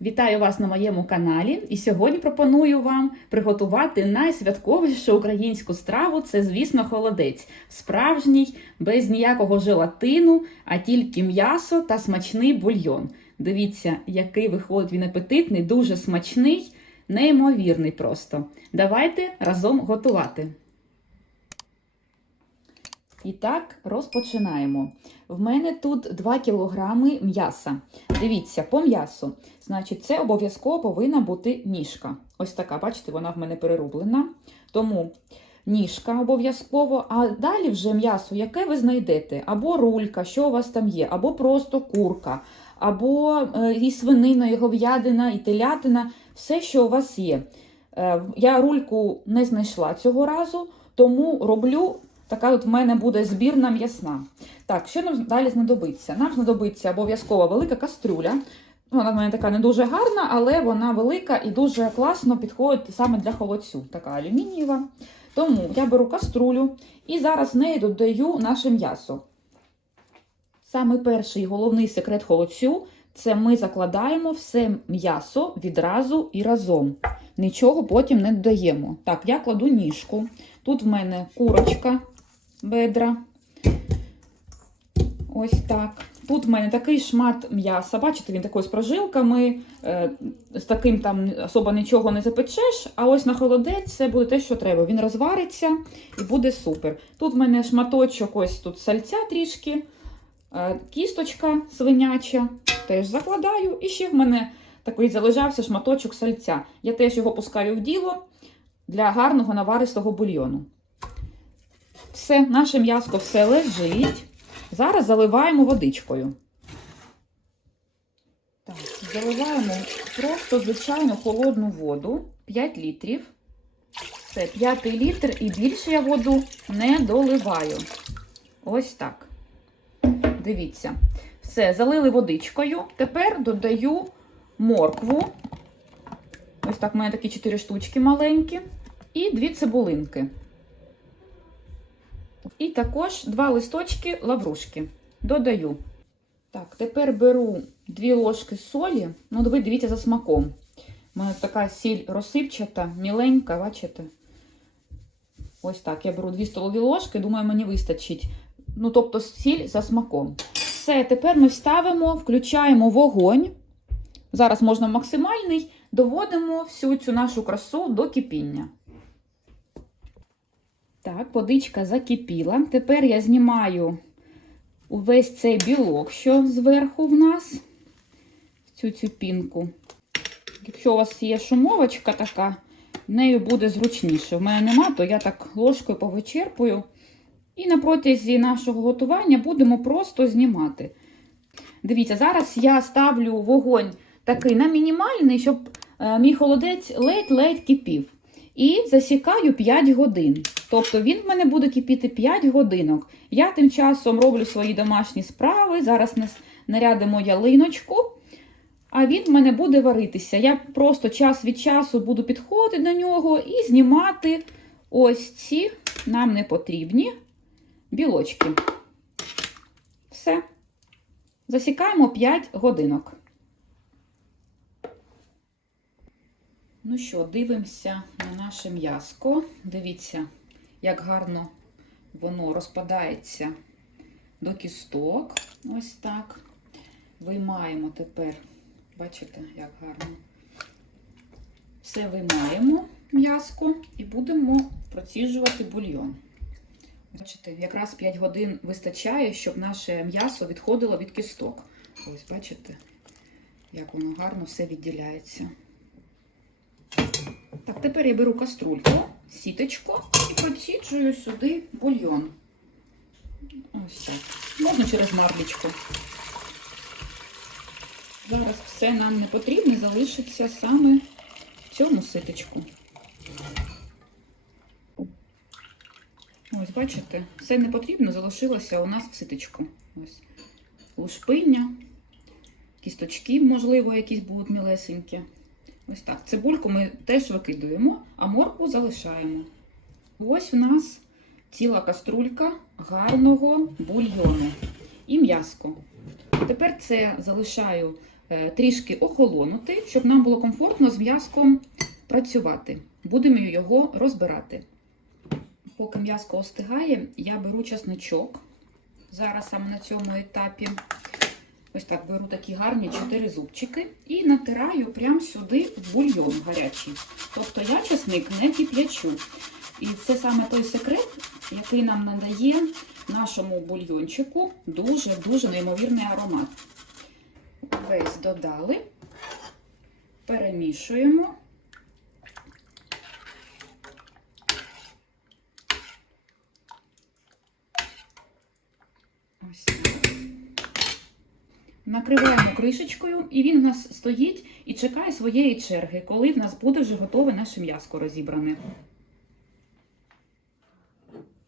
Вітаю вас на моєму каналі. І сьогодні пропоную вам приготувати найсвятковішу українську страву це, звісно, холодець. Справжній, без ніякого желатину, а тільки м'ясо та смачний бульйон. Дивіться, який виходить він апетитний, дуже смачний, неймовірний просто. Давайте разом готувати. І так, розпочинаємо. В мене тут 2 кілограми м'яса. Дивіться, по м'ясу. Значить, це обов'язково повинна бути ніжка. Ось така, бачите, вона в мене перерублена. Тому ніжка обов'язково, а далі вже м'ясо, яке ви знайдете, або рулька, що у вас там є, або просто курка, або е, і свинина, і говядина, і телятина, все, що у вас є. Е, Я рульку не знайшла цього разу, тому роблю. Така от в мене буде збірна м'ясна. Так, що нам далі знадобиться? Нам знадобиться обов'язково велика кастрюля. Вона в мене така не дуже гарна, але вона велика і дуже класно підходить саме для холодцю. Така алюмінієва. Тому я беру каструлю і зараз в неї додаю наше м'ясо. Саме перший головний секрет холодцю це ми закладаємо все м'ясо відразу і разом. Нічого потім не додаємо. Так, я кладу ніжку. Тут в мене курочка, бедра. Ось так. Тут в мене такий шмат м'яса. Бачите, він такий з прожилками, е, з таким там особо нічого не запечеш, а ось на холодець це буде те, що треба. Він розвариться і буде супер. Тут в мене шматочок, ось тут сальця трішки, е, кісточка свиняча, теж закладаю. І ще в мене такий залежався шматочок сальця. Я теж його пускаю в діло для гарного наваристого бульйону. Все, наше м'яско все лежить. Зараз заливаємо водичкою. Так, заливаємо просто звичайну холодну воду 5 літрів. Це п'ятий літр і більше я воду не доливаю. Ось так. Дивіться. Все, залили водичкою. Тепер додаю моркву. Ось так, в мене такі 4 штучки маленькі. І 2 цибулинки. І також два листочки лаврушки. Додаю. Так, тепер беру 2 ложки солі. Ну, ви дивіться за смаком. У мене така сіль розсипчата, міленька, бачите? Ось так. Я беру 2 столові ложки, думаю, мені вистачить. Ну, тобто, сіль за смаком. Все, тепер ми ставимо, включаємо вогонь. Зараз можна максимальний, доводимо всю цю нашу красу до кипіння. Так, водичка закипіла. Тепер я знімаю увесь цей білок, що зверху в нас, цю цю пінку. Якщо у вас є шумовочка така, нею буде зручніше. В мене нема, то я так ложкою повичерпую. І на протязі нашого готування будемо просто знімати. Дивіться, зараз я ставлю вогонь такий на мінімальний, щоб е, мій холодець ледь-ледь кипів. І засікаю 5 годин. Тобто він в мене буде кипіти 5 годинок. Я тим часом роблю свої домашні справи. Зараз нарядимо ялиночку, а він в мене буде варитися. Я просто час від часу буду підходити до нього і знімати ось ці нам не потрібні білочки. Все. Засікаємо 5 годинок. Ну що, дивимося на наше м'яско. Дивіться, як гарно воно розпадається до кісток. Ось так. Виймаємо тепер, бачите, як гарно. Все виймаємо м'яско і будемо проціжувати бульйон. Бачите, якраз 5 годин вистачає, щоб наше м'ясо відходило від кісток. Ось, бачите, як воно гарно все відділяється. Так, тепер я беру каструльку, сіточку і проціджую сюди бульйон. Ось так. Можна через марлічку. Зараз все нам не потрібно, залишиться саме в цьому ситочку. Ось, бачите, все не потрібно, залишилося у нас в ситочку. Ось лушпиння, кісточки, можливо, якісь будуть мілесенькі. Ось так. Цибульку ми теж викидуємо, а моркву залишаємо. Ось у нас ціла каструлька гарного бульйону і м'яско. Тепер це залишаю е, трішки охолонути, щоб нам було комфортно з м'язком працювати. Будемо його розбирати. Поки м'язко остигає, я беру часничок. Зараз саме на цьому етапі. Ось так беру такі гарні чотири зубчики і натираю прямо сюди бульйон гарячий. Тобто я часник не кип'ячу. І це саме той секрет, який нам надає нашому бульйончику дуже-дуже неймовірний аромат. Весь додали, перемішуємо. Ось так. Накриваємо кришечкою, і він у нас стоїть і чекає своєї черги, коли в нас буде вже готове наше м'яско розібране.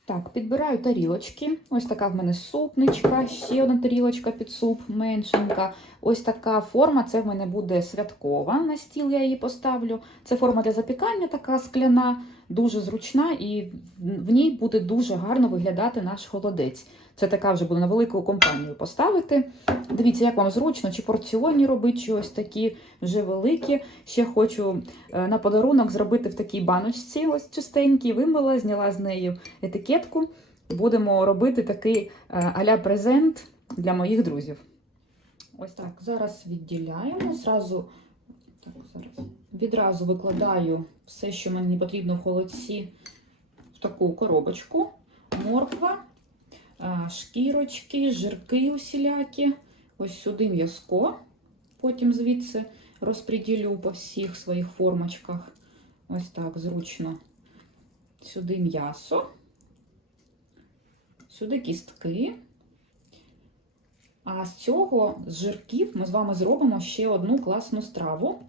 Так, підбираю тарілочки. Ось така в мене супничка, ще одна тарілочка під суп, меншенька. Ось така форма, це в мене буде святкова. На стіл я її поставлю. Це форма для запікання, така скляна, дуже зручна, і в ній буде дуже гарно виглядати наш холодець. Це така вже буде на велику компанію поставити. Дивіться, як вам зручно, чи порціонні робити, чи ось такі вже великі. Ще хочу е, на подарунок зробити в такій баночці, ось чистенькій, вимила, зняла з нею етикетку. Будемо робити такий е, а-ля презент для моїх друзів. Ось так. Зараз відділяємо. Зразу, так, зараз. Відразу викладаю все, що мені потрібно в холодці, в таку коробочку. Морква, шкірочки, жирки усілякі. Ось сюди м'язко. Потім звідси розподілю по всіх своїх формочках. Ось так зручно. Сюди м'ясо, сюди кістки. А з цього, з жирків, ми з вами зробимо ще одну класну страву.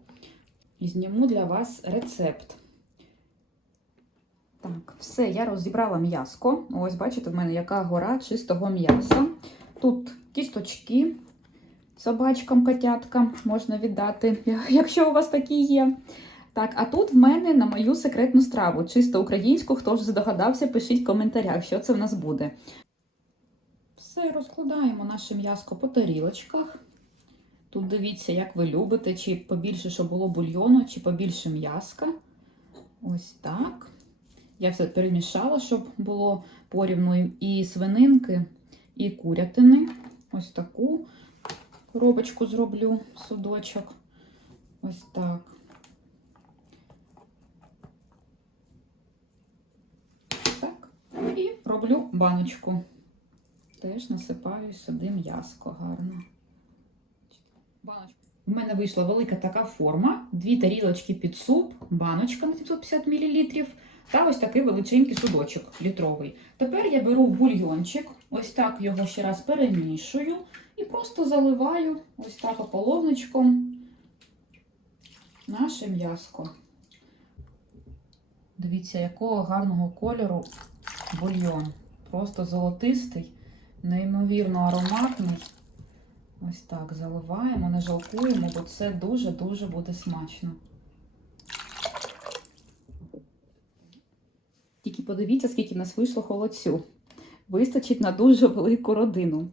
І зніму для вас рецепт. Так, все, я розібрала м'яско. Ось, бачите, в мене яка гора чистого м'яса. Тут кісточки собачкам, котяткам можна віддати, якщо у вас такі є. Так, а тут в мене на мою секретну страву, чисто українську, хто ж здогадався, пишіть в коментарях, що це в нас буде. Все, розкладаємо наше м'яско по тарілочках. Тут дивіться, як ви любите, чи побільше, щоб було бульйону, чи побільше м'яска. Ось так. Я все перемішала, щоб було порівну і свининки, і курятини. Ось таку коробочку зроблю, судочок. Ось так. Так. І роблю баночку. Теж насипаю сюди м'яско гарно. У мене вийшла велика така форма, дві тарілочки під суп, баночка на 750 мл та ось такий величенький судочок літровий. Тепер я беру бульйончик, ось так його ще раз перемішую і просто заливаю ось так ополовничком наше м'яско. Дивіться, якого гарного кольору бульйон. Просто золотистий, неймовірно ароматний. Ось так заливаємо, не жалкуємо, бо це дуже-дуже буде смачно. Тільки подивіться, скільки в нас вийшло холодцю. Вистачить на дуже велику родину.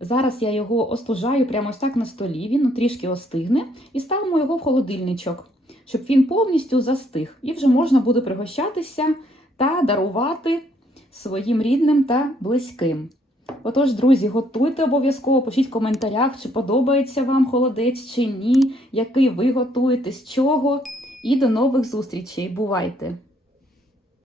Зараз я його остужаю прямо ось так на столі, він трішки остигне, і ставимо його в холодильничок, щоб він повністю застиг. І вже можна буде пригощатися та дарувати своїм рідним та близьким. Отож, друзі, готуйте обов'язково, пишіть в коментарях, чи подобається вам холодець чи ні, який ви готуєте, з чого. І до нових зустрічей. Бувайте!